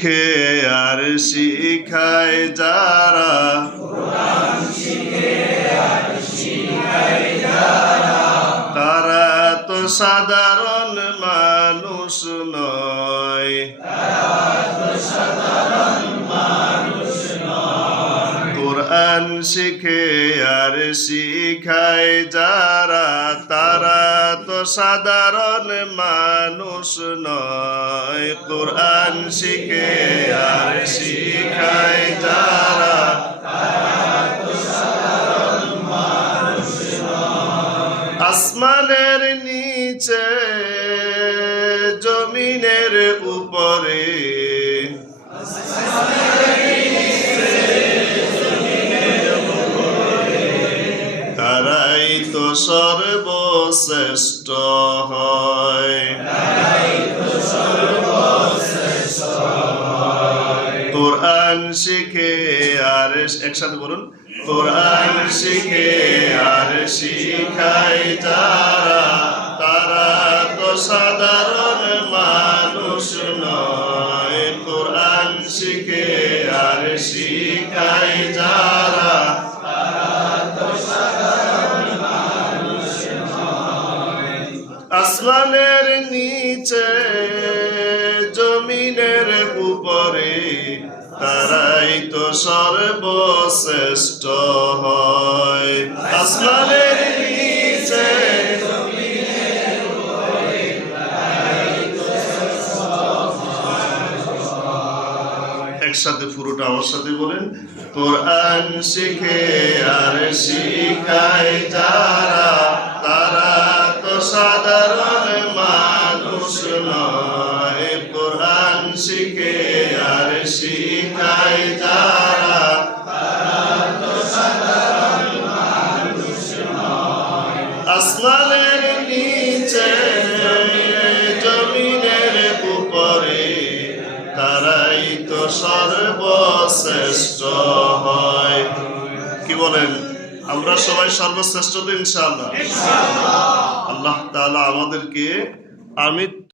শিখে আর শিখায় যারা, তারা তো সাধারণ মানুষ নয়। কোরআন শিখে আর শিখায় যারা, তারা তো সাধারণ মানুষ নয়। কোরআন শিখে আর শিখায় যারা, আসমানের নিচে জমিনের উপরে, তারাই তো সর্বশ্রেষ্ঠ হয়। কোরআন শিখে আর একসাথে বলুন, কোরআন শিখে আর শিখায় যারা, তারা তো সাধারণ মানুষ নয়। কোরআন শিখে আর শিখায় যারা, আসমানের নিচে জমিনের উপরে, তারাই তো সর্বশ্রেষ্ঠ হয়। আসমানের নিচে একসাথে পুরোটা আমার সাথে বলেন, কোরআন শিখে আর শিখায় যারা, তারা তো সাধারণ মানুষ নয়। কোরআন শিখে আর শিখায় যারা, আসমানের নিচে জমিনের উপরে, তারাই তো সর্বশ্রেষ্ঠ হয়। কি বলেন, আমরা সবাই সর্বশ্রেষ্ঠ তো ইনশাআল্লাহ। আল্লাহ তাআলা আমাদেরকে আমি